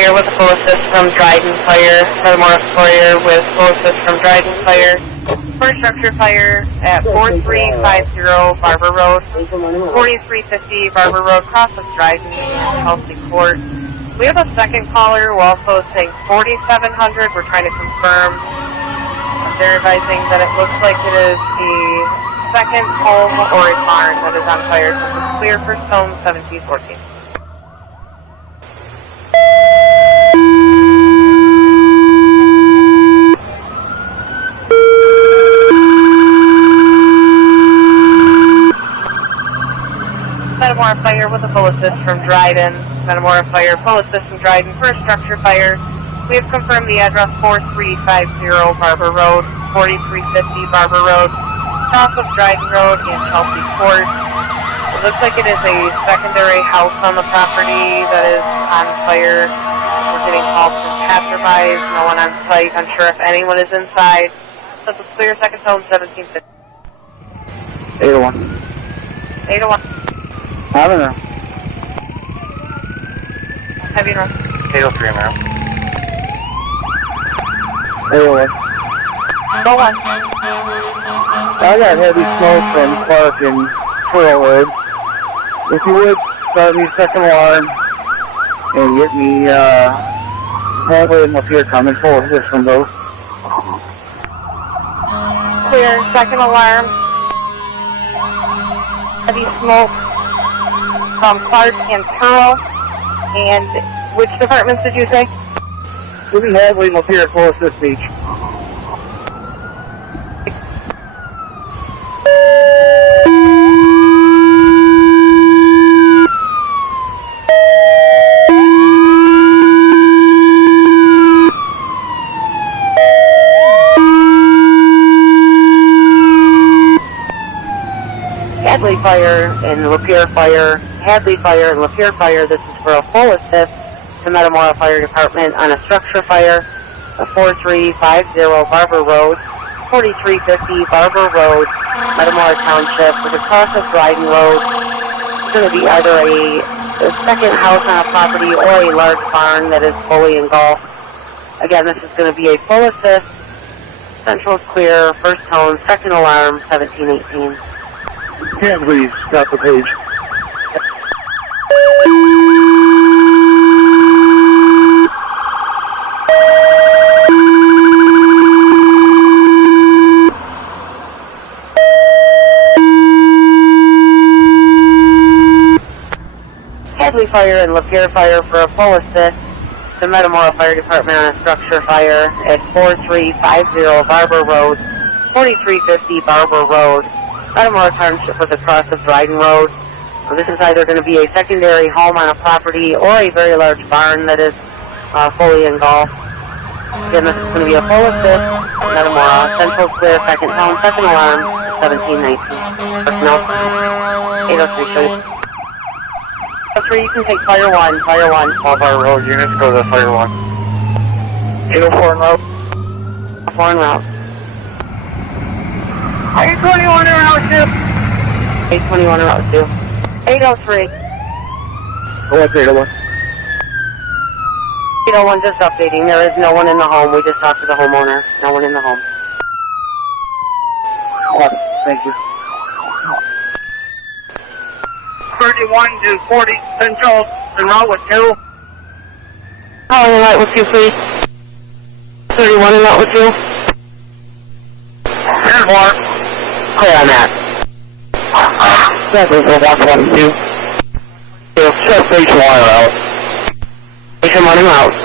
Fire with a full assist from Dryden Fire. Metamora Fire with full assist from Dryden Fire. First structure fire at 4350 Barber Road, 4350 Barber Road, cross of Dryden and Chelsea Court. We have a second caller who also is saying 4700. We're trying to confirm. They're advising that it looks like it is a second home or a barn that is on fire. So it's clear for Stone 1714. Metamora Fire with a full assist from Dryden. Metamora Fire, full assist from Dryden. First structure fire. We have confirmed the address 4350 Barber Road, 4350 Barber Road, south of Dryden Road and Chelsea Court. It looks like it is a secondary house on the property that is on fire. We're getting calls from passerbys, no one on site, unsure if anyone is inside. So it's a clear, second tone, 1750. 801. 801. I don't know. Heavy run. 803 now. 801. Go on. I got heavy smoke from Clark and Trailwood. If you would, start me second alarm and get me, Hadley Lapeer coming full assist from both. Clear, second alarm. Heavy smoke from Clark and Pearl. And which departments did you say? Give me Hadley Lapeer full assist each. Hadley Fire and Lapeer Fire, Hadley Fire and Lapeer Fire. This is for a full assist to Metamora Fire Department on a structure fire at 4350 Barber Road, 4350 Barber Road, Metamora Township, with a cross of Dryden Road. It's going to be either a second house on a property or a large barn that is fully engulfed. Again, this is going to be a full assist. Central is clear, first tone, second alarm, 1718. Can't please stop the page. Hadley Fire and Lapeer Fire for a full assist to Metamora Fire Department on a structure fire at 4350 Barber Road, 4350 Barber Road, Metamora Township with a cross of Dryden Road. So this is either going to be a secondary home on a property or a very large barn that is fully engulfed. Again, this is going to be a full assist, Metamora, central clear, second tone, second alarm, 1719. Personnel, 803, show you. 803, you can take fire 1, fire 1. All Barber Road units go to fire 1. 804 en route. 4 en route. 821 en route 2. 821 en route 2. 803. What's 801? 801 just updating. There is no one in the home. We just talked to the homeowner. No one in the home. Thank you. 31 to 40 Central en route with 2. Calling in route with you, please. 31 in route with you. 10 more. Clear on that. Central for 122. Just station 1 route. Station 1 en route.